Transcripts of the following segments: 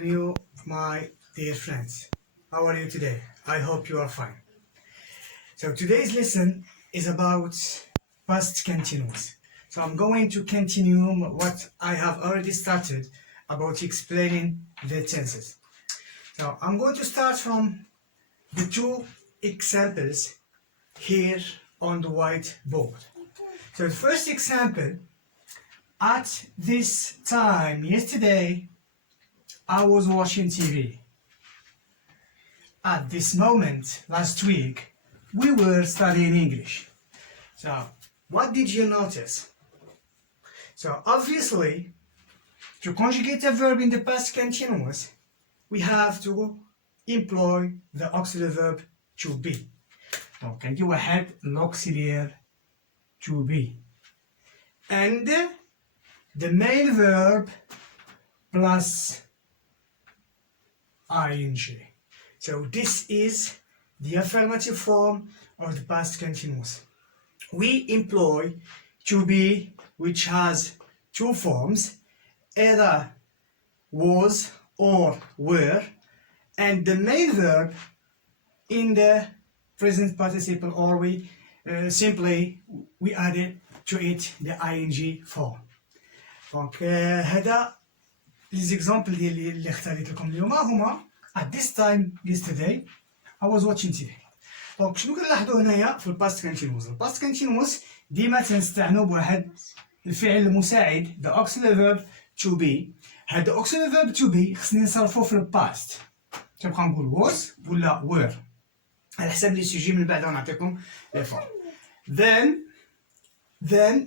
welcome you, my dear friends. How are you today? I hope you are fine. So today's lesson is about past continuous. So I'm going to continue what I have already started about explaining the tenses. So I'm going to start from the two examples here on the whiteboard. So the first example, at this time yesterday, I was watching TV. At this moment, last week, we were studying English. So, what did you notice? So, obviously, to conjugate a verb in the past continuous, we have to employ the auxiliary verb to be. Donc, عندي واحد l'auxiliaire to be. And the main verb plus ing. So this is the affirmative form of the past continuous. We employ to be, which has two forms, either was or were, and the main verb in the present participle, or we simply we added to it the ing form. Donc هذا les exemples اللي اختاريت لكم اليوم هما at this time yesterday I was watching TV. دونك شنو كنلاحظوا هنايا في الباست كونتينوس؟ الباست كونتينوس ديما تنستعنوا بواحد الفعل المساعد the auxiliary verb to be. هاد the auxiliary verb to be خصني نصرفوه في الباست. تنبقى نقول was ولا were على حساب لي سوجي من بعد غنعطيكم لي فورم. Then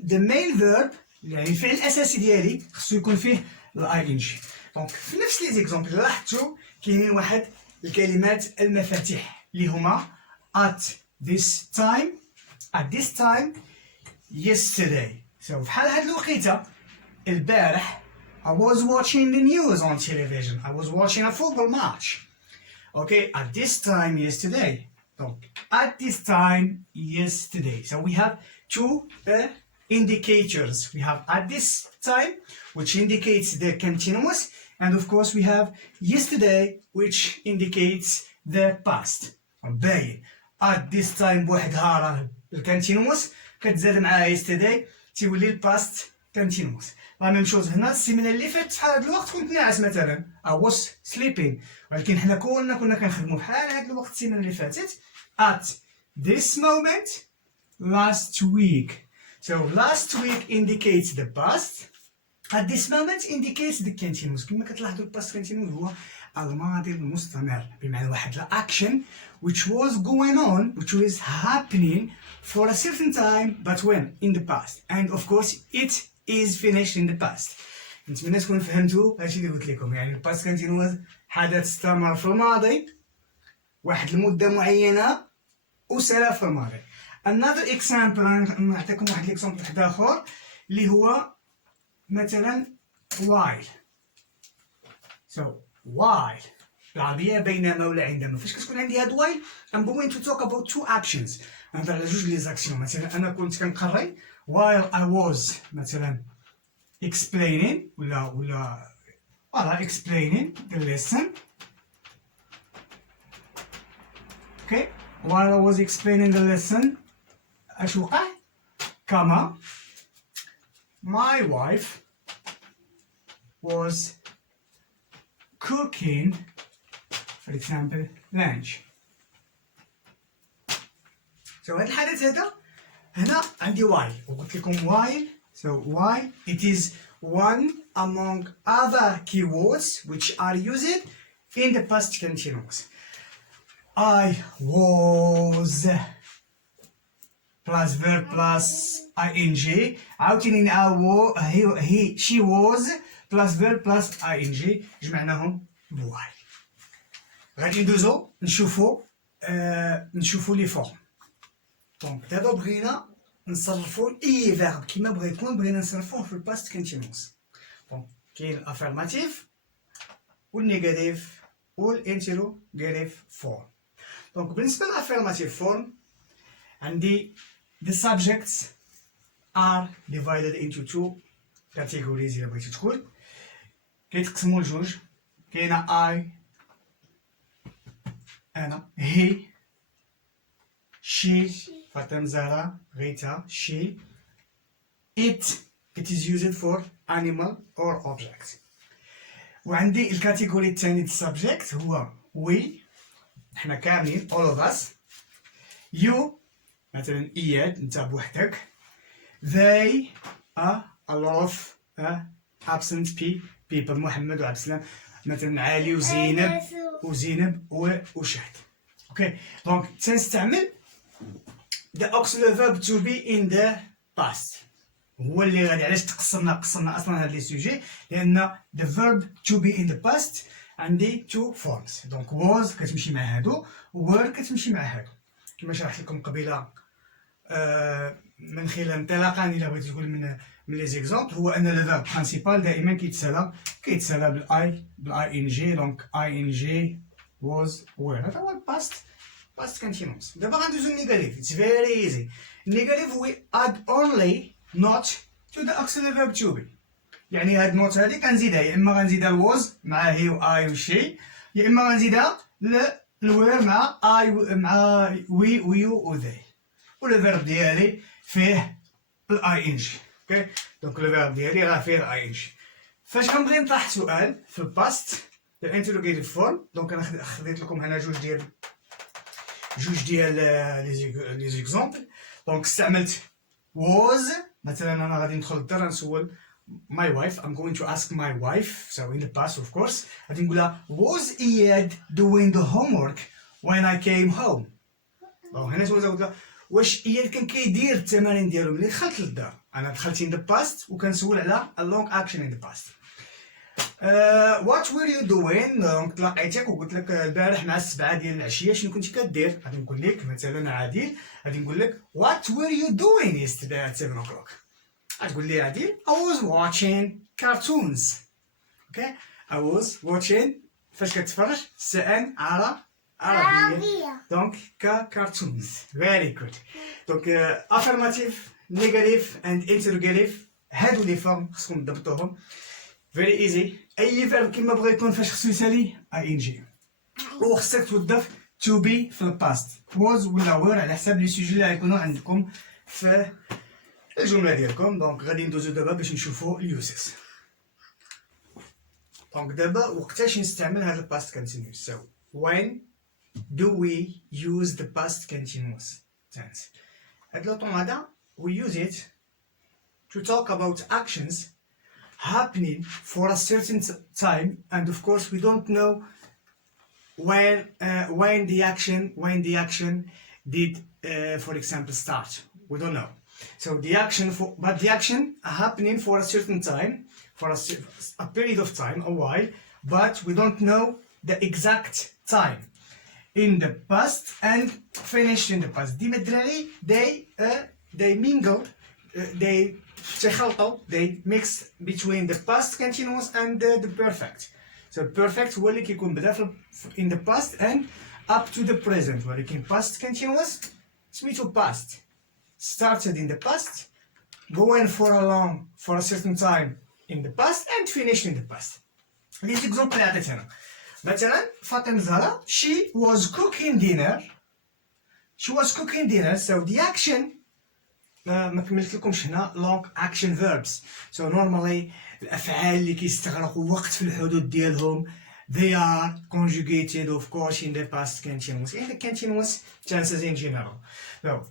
the main verb يعني الفعل الاساسي ديالي خصو يكون فيه الاي ان جي. دونك في نفس لي زيكزامبل لاحظتوا كاينين واحد الكلمات المفاتيح اللي هما at this time yesterday. So بحال هاد الوقيته البارح I was watching the news on television. I was watching a football match. Okay, at this time yesterday. Donc at this time yesterday. So we have two indicators. We have at this time, which indicates the continuous, and of course we have yesterday, which indicates the past. باين at this time بوحدها راه الكونتينوس كتزاد معاها yesterday تيولي الباست كونتينوس. لا ميم شوز هنا السيمانه اللي فاتت في هذا الوقت كنت ناعس مثلا I was sleeping، ولكن حنا كنا كنخدموا بحال هذا الوقت السيمانه اللي فاتت at this moment last week. So last week indicates the past. At this moment indicates the continuous. كما كتلاحظوا الباست continuous هو الماضي المستمر، بمعنى واحد action which was going on, which was happening for a certain time, but when? In the past. And of course it is finished in the past. نتمنى تكونوا فهمتوا هادشي اللي قلت لكم. يعني الباست continuous حدث استمر في الماضي واحد المدة معينة وسال في الماضي. Another example نعطيكم واحد الاكزامبل واحد اخر اللي هو مثلا while. So while العربية بينما ولا عندما. فاش كتكون عندي هاد while I'm going to talk about two actions. نهضر على جوج لي زاكسيون. مثلا أنا كنت كنقري while I was مثلا explaining ولا explaining the lesson. Okay, while I was explaining the lesson اش وقع؟ كما my wife was cooking, for example, lunch. So هذا الحدث هذا هنا عندي while وقلت لكم while. So while it is one among other keywords which are used in the past continuous. I was plus verb plus ing. عاوتاني she was plus verb plus ing جمعناهم بواي. غادي ندوزو نشوفو لي فورم. دونك دابا بغينا نصرفو اي فيرب كيما بغينا نصرفوه في الباست كونتينوس. دونك كاين الافيرماتيف والنيجاتيف والانتيروغاتيف فورم. دونك بالنسبه للافيرماتيف فورم عندي the subjects are divided into two categories. إلا بغيتي تقول كيتقسموا لجوج كاينه I أنا he she فاطمة زهرة غيتا she it is used for animal or object. وعندي الكاتيجوري الثاني د subject هو we حنا كاملين all of us. you مثلا إياد أنت بوحدك. they a lot of absent people محمد وعبد السلام مثلا علي وزينب وشهد. اوكي دونك تنستعمل the auxiliary verb to be in the past هو اللي غادي علاش قصرنا اصلا هاد لي سوجي لان the verb to be in the past عندي two forms. دونك was كتمشي مع هادو were كتمشي مع هادو كما شرحت لكم قبيله من خلال انطلاقا الى بغيتي تقول من لي زيكزامبل هو ان لو فيرب برينسيبال دائما كيتسالى بالاي ان جي. دونك اي ان جي was were هذا هو الباست continuous. دابا غندوزو النيجاتيف. اتس فيري ايزي. النيجاتيف وي اد اونلي not to the auxiliary verb to be. يعني هاد النوت هادي كنزيدها يا اما غنزيدها الوز مع هي و اي و شي يا اما غنزيدها الوير مع اي مع وي و يو و ذي و الفيرب ديالي فيه الاي ان جي. اوكي دونك الفيرب ديالي راه فيه الاي ان جي. فاش كنبغي نطرح سؤال في الباست الانتروغيتيف فورم دونك انا خديت لكم هنا جوج ديال لي زيكزامبل. دونك استعملت was مثلا انا غادي ندخل للدار نسول my wife. I'm going to ask my wife so in the past of course غادي نقول لها was إياد doing the homework when I came home. دونك هنا سولتها قلت لها واش إياد كان كيدير التمارين ديالو ملي دخلت للدار. انا دخلت in the past وكنسول على a long action in the past. what were you doing دونك تلاقيتك وقلت لك البارح مع 7 ديال العشيه شنو كنتي كدير. غادي نقول لك مثلا عادل غادي نقول لك what were you doing yesterday at 7 o'clock. غتقول لي عادل I was watching cartoons. okay I was watching فاش كتفرج سان عربيه دونك كارتونز. very good. دونك affirmative negative and interrogative هادو لي فورم خصكم تضبطوهم. very easy. اي فيرب كيما بغا يكون فاش خصو يسالي اي ان جي وخصك توظف to be في الباست was ولا were على حساب لي سوجي اللي غيكونوا عندكم في الجمله ديالكم. دونك غادي ندوزو دابا باش نشوفوا اليوسز. دونك دابا وقتاش نستعمل هذا الباست continuous. so when do we use the past continuous tense. هاد لو طون هذا we use it to talk about actions happening for a certain time and of course we don't know when the action did for example start. We don't know. So the action happening for a certain time for a period of time a while but we don't know the exact time in the past and finished in the past. ديما الدراري they mingle they mix between the past continuous and the perfect. So perfect هو اللي كيكون بدا in the past and up to the present ولكن past continuous سميتو past started in the past going for a certain time in the past and finished in the past. لي زيكزامبل اللي عطيت هنا مثلا فاطمة زهرة she was cooking dinner so the action ما كملت لكمش هنا long action verbs. so normally الافعال اللي كيستغرقوا وقت في الحدود ديالهم they are conjugated of course in the past continuous in the continuous tenses in general. so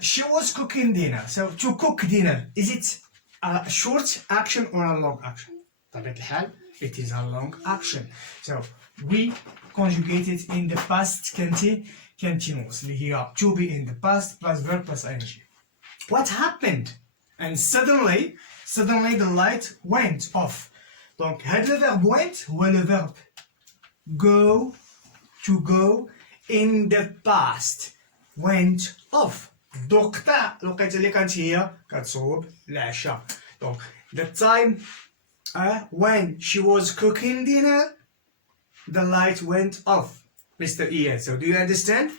she was cooking dinner. so to cook dinner is it a short action or a long action. بطبيعة الحال it is a long action. so we conjugate it in the past continuous اللي هي to be in the past plus verb plus ing. What happened? And suddenly the light went off. Donc هاد le verbe went هو le verbe go to go in the past went off. دوقتا الوقيته اللي كانت هي كتصوب العشاء. Donc the time when she was cooking dinner the light went off. Mr. Ian, so do you understand?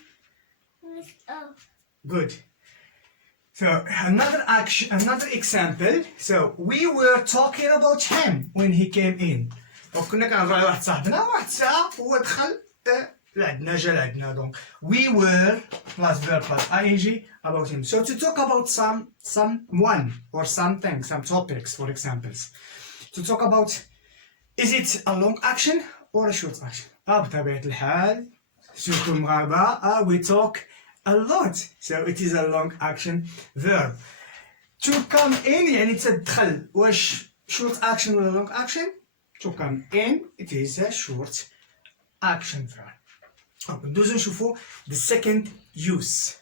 Good. So another example. So we were talking about him when he came in. دونك كنا كنهضروا على واحد صاحبنا واحد الساعه هو دخل لعندنا جا لعندنا دونك we were plus verb plus ing about him. So to talk about someone or something, some topics for examples, to talk about is it a long action or a short action. بطبيعة الحال سورتو المغاربة we talk a lot, so it is a long action verb. To come in يعني تدخل. واش short action ولا long action? To come in it is a short action verb. ندوزو نشوفو the second use.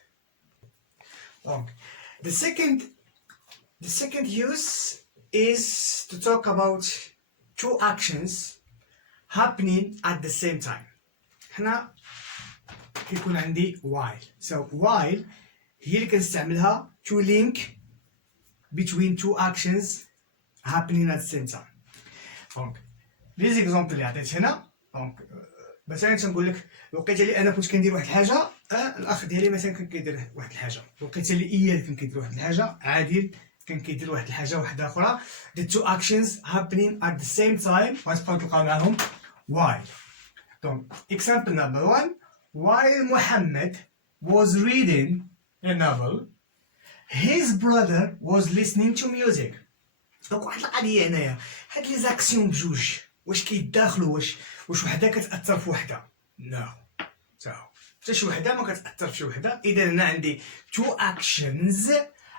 Donc, the second use is to talk about two actions happening at the same time. هنا كيكون عندي while. So while هي اللي كنستعملها to link between two actions happening at the same time. Donc لي زيكزامبل اللي عطيت هنا. دونك مثلا تنقول لك لقيت لي انا كنت كندير واحد الحاجه الاخ ديالي مثلا كان كيدير واحد الحاجه. لقيت لي اياد كان كيدير واحد الحاجه. عادل كان كيدير واحد الحاجه واحده اخرى. the two actions happening at the same time غتبقاو تلقاو معاهم while. دونك example number 1 while Muhammad was reading a novel his brother was listening to music. دونك واحد القضيه هنايا هاد لي زاكسيون بجوج واش كيداخلوا واش وحده كتاثر في وحده؟ نو حتى شي وحده ما كتاثر في شي وحده. اذا هنا عندي two actions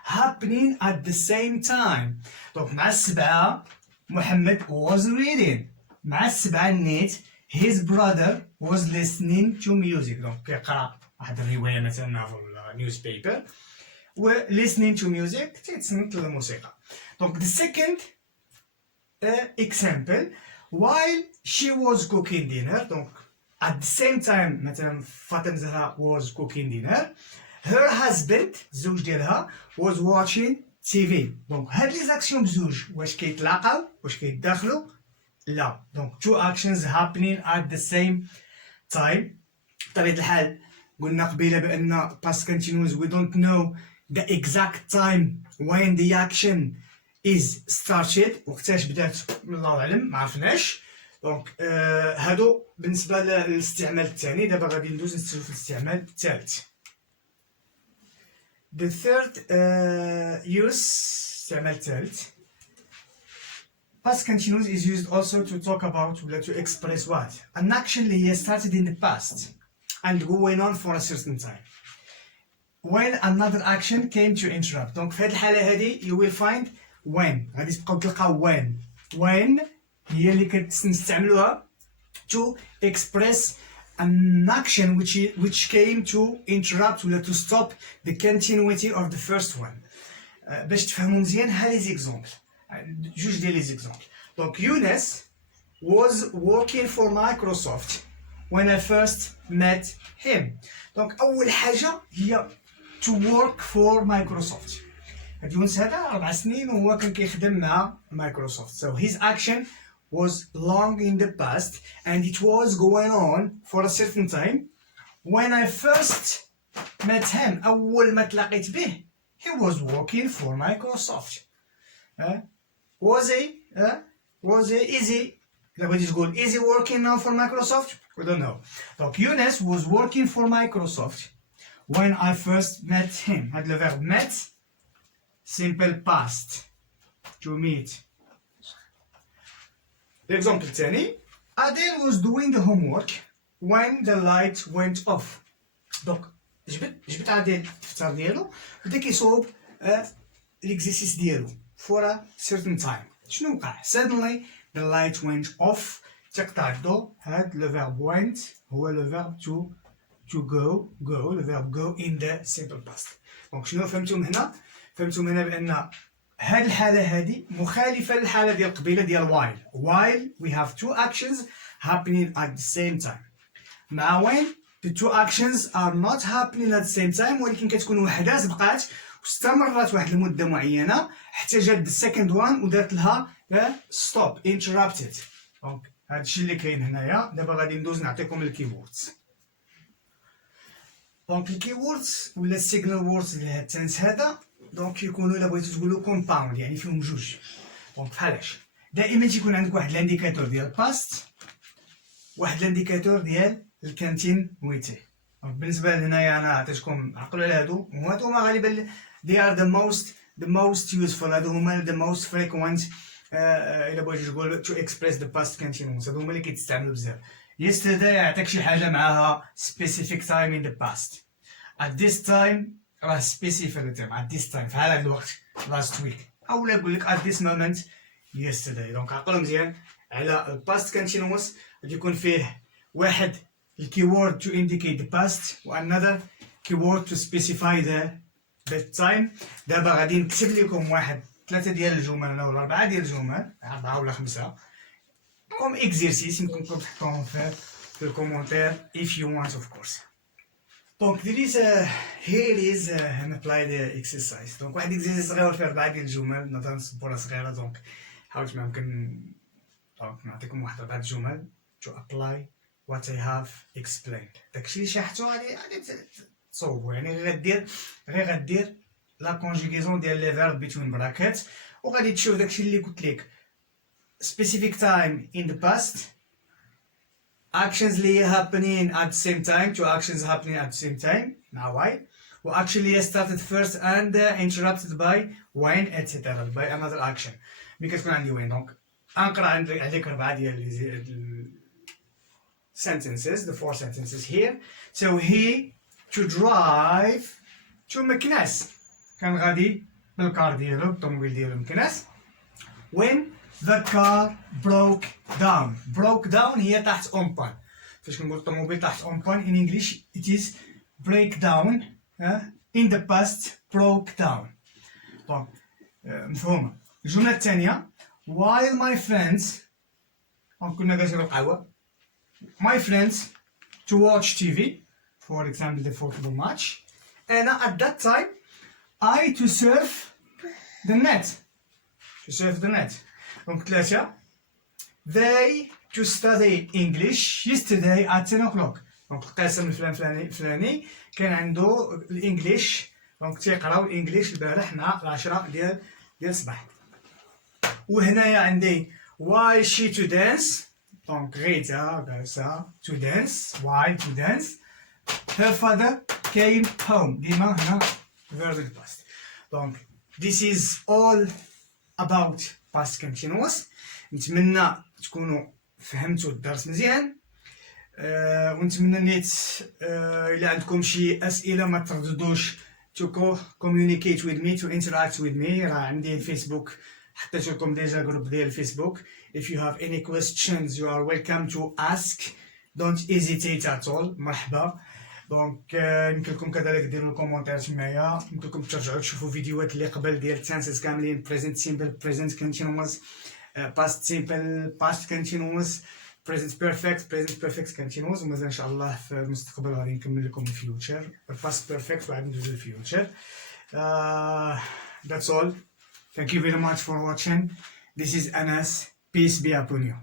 happening at the same time. دونك مع السبعه محمد was reading. مع السبعه نيت his brother was listening to music. دونك كيقرا واحد الروايه مثلا نوفل ولا newspaper و listening to music تيتصنت للموسيقى. دونك the second example while she was cooking dinner. دونك at the same time مثلا فاطمة زهرا was cooking dinner her husband الزوج ديالها was watching TV. دونك هاد لي زاكسيون بزوج واش كيتلاقاو واش كيتداخلوا؟ لا. دونك two actions happening at the same time. بطبيعة الحال قلنا قبيله بان past continuous we don't know the exact time when the action is started. وقتاش بدات الله اعلم ما عرفناش. دونك هادو بالنسبه للاستعمال الثاني. دابا غادي ندوز نشوف الاستعمال الثالث. the third use استعمال الثالث past continuous is used also to talk about ولا to express what an action اللي هي started in the past and going on for a certain time when another action came to interrupt. دونك في هذه الحاله هذه you will find when. غادي تبقاو تلقاو when هي اللي كنستعملوها to express an action which came to interrupt ولا to stop the continuity of the first one. باش تفهموا مزيان ها لي زيكزامبل جوج ديال لي زيكزامبل. دونك يونس was working for Microsoft when I first met him. دونك اول حاجه هي to work for Microsoft. هاد يونس هذا 4 سنين وهو كان كيخدم مع مايكروسوفت. So his action was long in the past and it was going on for a certain time. When I first met him أول ما تلاقيت به he was working for Microsoft. Was he easy إلا بغيتي تقول is he working now for Microsoft? We don't know. Donc Younes was working for Microsoft when I first met him. هاد le verbe met simple past to meet. L'exemple الثاني Adele was doing the homework when the light went off. دونك جبت عادل الدفتر ديالو بدا كيصوب ليكزيرسيس ديالو for a certain time. شنو وقع؟ Suddenly the light went off. تقطع الضوء. هاد le verbe went هو le verbe to go le verbe go in the simple past. دونك شنو فهمتم هنا؟ فهمتم هنا بان هاد الحالة هادي مخالفة للحالة ديال قبيلة ديال while we have two actions happening at the same time. مع when the two actions are not happening at the same time ولكن كتكون وحدة سبقات واستمرت واحد المدة معينة حتى جات the second one ودارت لها stop interrupted. دونك هادشي اللي كاين هنايا. دابا غادي ندوز نعطيكم الكيوردز. دونك الكيوردز ولا السيجنال ووردز اللي هاد التنس هذا دونك يكونوا الا بغيتو تقولوا كومباوند يعني فيهم جوج. دونك بحالاش دائما تيكون عندك واحد الانديكاتور ديال باست، واحد الانديكاتور ديال الكونتينويتي. بالنسبه لهنايا انا عطيتكم عقلوا على هادو، وهادو هما غالبا they are the most useful، هادو هما the most frequent الا بغيتي تقول to express the past continuous، هادو هما اللي كيتستعملوا بزاف. yesterday عطاك شي حاجه معاها specific time in the past. at this time راه specific time at this time في هذا الوقت last week، او لا نقول لك at this moment yesterday. دونك عقلوا مزيان على الباست كونتينوس، غادي يكون فيه واحد الكيورد to indicate the past و another keyword to specify the time. دابا غادي نكتب لكم واحد 3 ديال الجمل ولا 4 ديال الجمل، 4 ولا 5 كوم اكزرسيس، يمكنكم تحطوهم في الكومونتير if you want of course. دونك there is here is an applied exercise. دونك واحد اكزرسيس صغير فيه 4 ديال الجمل، نظن سبوره صغيره. دونك حاولت ما يمكن دونك نعطيكم واحد 4 جمل to apply what I have explained. داكشي اللي شرحتو غادي تصوبو، يعني غير غدير لا كونجيغيزون ديال لي فيرب between brackets، وغادي تشوف داكشي اللي قلت لك specific time in the past، actions اللي هي happening at the same time، two actions happening at the same time مع why، و action اللي هي started first and interrupted by when etc by another action. ملي كتكون عندي وين دونك انقرا عليك 4 ديال sentences, the 4 sentences here. So he to drive to مكناس، كان غادي بالكار ديالو بالطوموبيل ديالو مكناس. when the car broke down هي تحت on pan. فاش كنقول الطوموبيل تحت on pan in English it is break down. in the past broke down. طون مفهومة. الجملة الثانية while my friends كنا كنشربو قهوة my friends to watch TV for example the football match and at that time I to surf the net. دونك 3 they to study English yesterday at 10 o'clock. دونك القاسم الفلاني كان عنده الانجليش، دونك تيقراو الانجليش البارح مع 10 ديال الصباح. وهنايا عندي why she to dance، دونك غيتا to dance why to dance her father came home. ديما هنا verb past. دونك this is all about past continuous. نتمنى تكونوا فهمتوا الدرس مزيان، ونتمنى نيت الا عندكم شي اسئله ما ترددوش to communicate with me to interact with me. راه عندي الفيسبوك، حطيت لكم ديجا جروب ديال الفيسبوك. if you have any questions you are welcome to ask, don't hesitate at all. مرحبا. دونك يمكن لكم كذلك ديروا الكومونتير تمايا، يمكن لكم ترجعوا تشوفوا فيديوهات اللي قبل ديال التنسز كاملين present simple present continuous past simple past continuous present perfect continuous. ومازال ان شاء الله في المستقبل غادي نكمل لكم الفيوتشر past perfect وعاد ندوزو الفيوتشر. that's all. Thank you very much for watching. This is Anas. Peace be upon you.